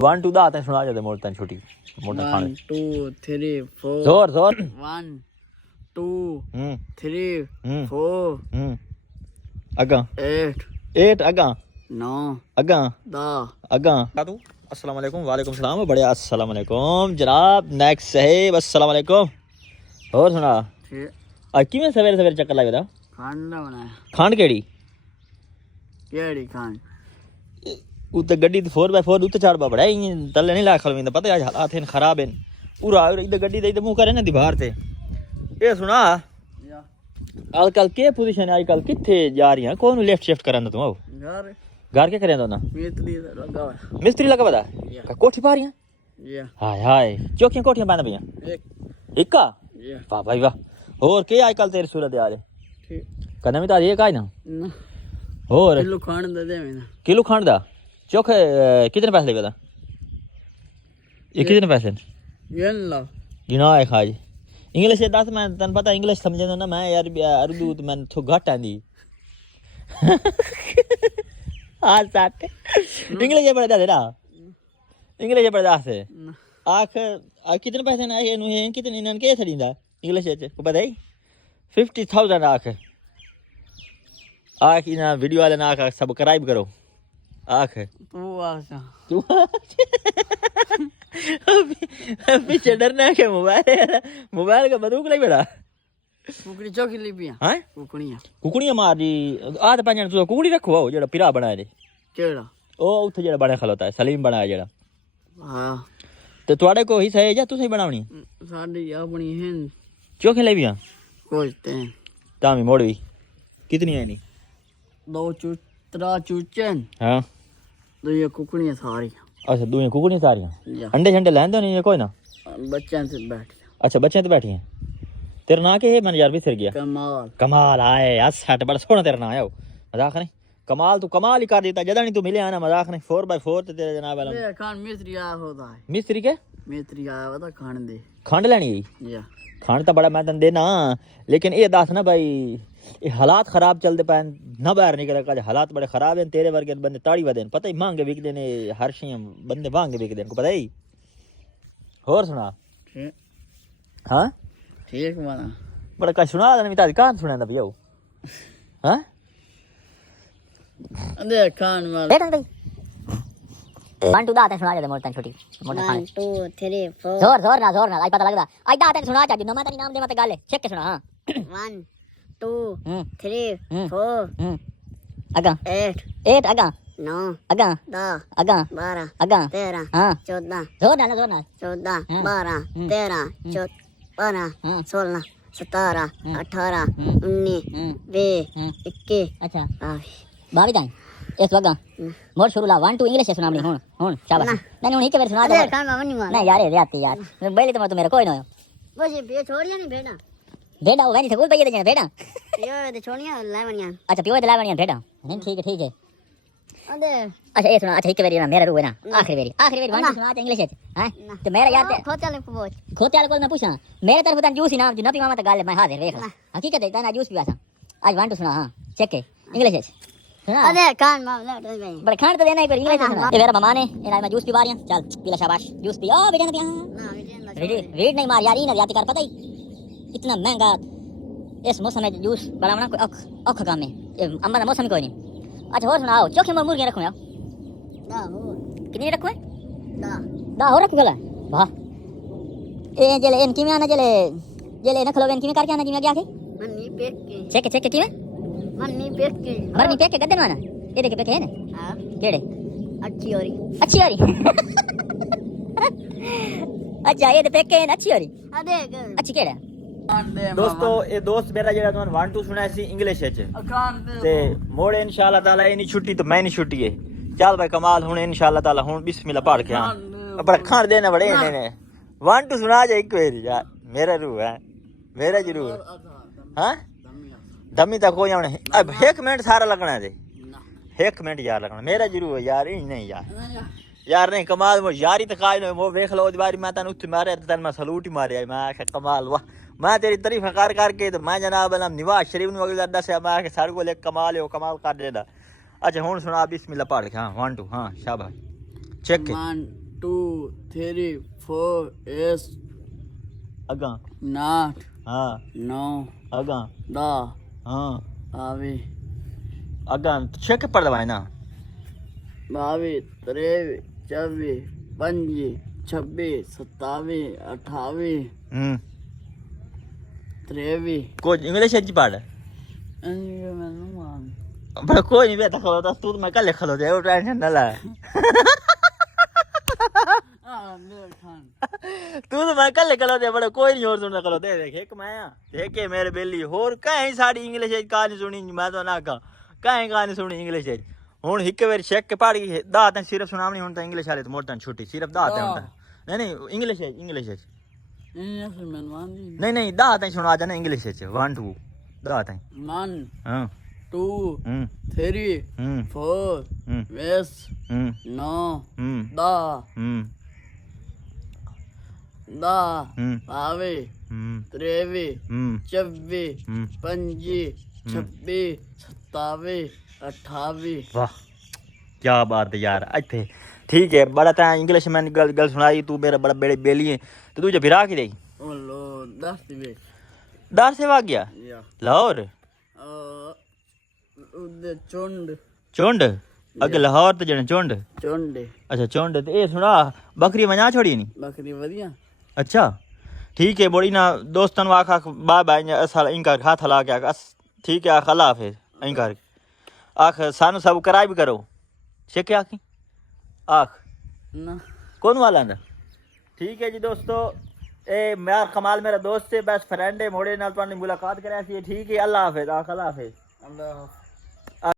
1 2 दाते सुना जाते मोड़ता छोटी मोटा खाने 1 2 3 4 जोर जोर 1 2 3 4 अगा 8 अगा 9 अगा 10 अगा तू अस्सलाम वालेकुम वालेकुम सलाम बड़े अस्सलाम वालेकुम जनाब नेक्स्ट साहिब अस्सलाम वालेकुम और सुना आज किवें सवेरे सवेरे चक्कर लगदा खांड बनाया खांड केड़ी केड़ी खांड उत्ते गड्डी 4x4 उत्ते चार बड़ा इं तले नहीं ला खलविंदा पता आज हालात हैं खराब हैं पूरा इधर गड्डी दे इधर मुंह करे ना दीवार ते ये सुना आजकल के पोजीशन है आजकल किथे जा रही है कौन लेफ्ट शिफ्ट करन तू घर घर के करे ना मिस्त्री लगा बता कोठी पा रही है हाय हाय चौकियां कोठियां बंद पईयां एक का वाह भाई वाह और के आजकल तेरी सूरत यार ठीक कदम तारी एक आए ना और किलो खांड दे मैं किलो खांड दा चोखे कितने पैसे लेगा ये कितने पैसे ये ला गिना है खाज इंग्लिश दस मैं तन पता इंग्लिश समझे ना मैं यार उर्दू तो मैं थो घट आंदी हां साथ इंग्लिश ये बड़ा दे ना इंग्लिश ये बड़ा से आख कितने पैसे ना ये नु कितने इनन के थडींदा इंग्लिश को पता है 50000 आख इना वीडियो वाले ना सब्सक्राइब करो आख तू आशा तू पीछे डरना के मोबाइल का बंदूक ले बेटा कुकड़ी चौकी ली पिया हैं कुकड़ियां मार दी आ ते पंजन तू कुकड़ी रखो आओ जेड़ा पिरा बनाया जे केड़ा ओ उथे जेड़ा बने खलोता है सलीम बनाया जेड़ा हां ते तुम्हारे को ही सही जा तुसे बनावनी साडी अपनी है चोखे ले बिया कोजते तामी मोड़वी कितनी है नी दो त्रा चूचन हां दो ये कुकड़ियां सारी अच्छा दो कुकड़ियां सारियां अंडे शंडे लेंदे नहीं कोई ना बच्चों से बैठ अच्छा बच्चे तो बैठी हैं तेरा नाम क्या है मैंने यार भी फिर गया कमाल कमाल आए यार सट बड़ा सोना तेरा नाम है मजाक नहीं कमाल तू कमाल ही कर देता जदा नहीं तू मिले आना मजाक नहीं 4x4 ते तेरे जनाब आलम ये खान मिस्त्री आया होता है मिस्त्री के मिस्त्री आया होता खान दे खंड लेनी है या खान तो बड़ा मैं तन देना लेकिन ये दस ना भाई ये हालात खराब चलते पे ना बाहर निकले का हालात बड़े खराब हैं तेरे वर्गे बंदे ताड़ी वदे पता ही मांगे बिक देने हर शे बंदे मांगे बिक देने को पता ही और सुना हां ठीक बना बड़ा का सुना नहीं ताज कान सुना ना भैया हां दे खान वाला देखन भाई 1 2 दाते सुना जाते मोटा छोटी मोटा खान 1 2 3 4 जोर ना आज पता लगदा आज दाते सुना चाहती ना मैं तेरी नाम दे मत गाले चेक के सुना हां 1 2 3 4 अगा 8 अगा 9 अगा 10 अगा 12 अगा 13 हां 14 जोर ना 14 12 13 14 16 17 18 19 20 21 अच्छा 22 टाइम इस वगा मोर शुरू ला 1 2 इंग्लिश से सुनावनी हुन शाबाश नहीं हुन ही के बार सुना दे नहीं यार ये आती यार पहले तो मेरा कोई ना बस ये छोड़िया नहीं बेटा भेड़ा हो वैनी से बोल भैया दे भेड़ा ये तो छोड़िया लावनिया अच्छा पियो दे लावनिया भेड़ा नहीं ठीक है अबे अच्छा ये सुना अच्छा एक बार ना मेरा रू है ना आखिरी बारी वन सुना इंग्लिश है हैं तो मेरा यार खोते ले पूछ खोते वाले को मैं पूछना मेरे तरफ तन जूस ही नाम जो न पी मामा तो गाले मैं हाजिर देख हकीकत है तना जूस पीवा आज 1 2 सुना हां चेक है इंग्लिश है सुना अरे कान मामला ले बड़े खान तो देना एक बार इंग्लिश सुना ये मेरा मामा ने इना मैं जूस पी रही हूं चल पीला शाबाश जूस पी ओ बेटा ना रीड नहीं मार यार ई ना याद कर पता ही इतना महंगा इस मौसम में जूस बनाना कोई औखा काम है अंबा का मौसम कोई नहीं अच्छा और सुनाओ चोखे में मुर्गियां रखूं यार दा हो कितनी रखूं दा हो रखूं गला वाह ए जले इन किमे आना जले न खलोवेन किमे करके आना जिमे गया के मन्नी पेट के चेक किमे मन्नी पेट के मरनी पेट के गद्दे माना ये देखे पेके है ना हां केड़े अच्छी हो रही अच्छा ये तो पेके है अच्छी हो रही अरे अच्छी केड़ा दोस्तों ये दोस्त मेरा जेड़ा तुम 1 2 सुनाया सी इंग्लिश है ते मोड़े इंशाल्लाह ताला इनी छुट्टी तो मैं नहीं छुट्टी है चल भाई कमाल हुन इंशाल्लाह ताला हुन बिस्मिल्लाह पढ़ के हां बड़ा खान देना बड़े ने 1 2 सुना जा एक बार यार मेरा रू है मेरा जरूर हां दमी तक कोई आने अब 1 मिनट सारा लगना है 1 मिनट यार लगना मेरा जरूर है यार नहीं यार नहीं कमाल वो यारी तक आज वो देख लो बारी मैं तन उठ मारे तन मैं सलूट ही मारे मैं कमाल वाह मैं तेरी तारीफ करके तो मैं जनाब निवाज शरीफ ने दस मैं सारे को कमाल है कमाल कर देना अच्छा हुन सुना बिस्मिल्लाह पढ़ के हां 1 2 हां शाबाश चेक 1 3 4 8 अगा 9 हाँ 9 अगा 10 हाँ 22 अगा चेक पढ़ दवाई ना 22 23 24 25 26 27 28 23 कोई इंग्लिश है जी पढ़ अंग्रेजी में नहीं पर कोई नहीं बेटा खलोता तू तो मैं कल खलो दे वो टेंशन ना ला तू तो मैं कल खलो दे बड़ा कोई नहीं और सुनना खलो दे देख एक मैं देख के मेरे बेली और कहीं साड़ी इंग्लिश कहानी सुनी मैं तो ना कहीं कहानी सुनी इंग्लिश हुन एक बार चेक के पढ़ गई दात सिर्फ सुनावनी हुन तो इंग्लिश वाले तो मोर छुट्टी सिर्फ दात है नहीं नहीं इंग्लिश है नहीं नहीं दात सुना जाना इंग्लिश है 1 2 दात 1 हां 2 3 4 5 9 10 22 23 24 25 26 27 28 वाह क्या बात है यार अच्छे ठीक है बड़ा ता इंग्लिश में गल गल सुनाई तू मेरा बड़ा बड़े बेली है तो तुझे फिरा की देगी ओ लो 10 दिवे दार से भाग गया या लाहौर उधर चोंड चोंड अगे लाहौर तो जने चोंड चोंडे अच्छा चोंड ते ए सुना बकरी मना छोड़ी नहीं बकरी वधिया अच्छा ठीक है बड़ी ना दोस्तन वाख आख बाय बाय असल इनका हाथ हला के आख ठीक है आख अल्लाह हाफिज इनका आख सानू सब कराई भी करो शेके आखी आख ना कौन वाला ना ठीक है जी दोस्तों ए यार कमाल मेरा दोस्त है बेस्ट फ्रेंड है मोड़े नाल तुहाडी मुलाकात कराया सी ठीक है अल्लाह हाफिज आख अल्लाह हाफिज अल्लाह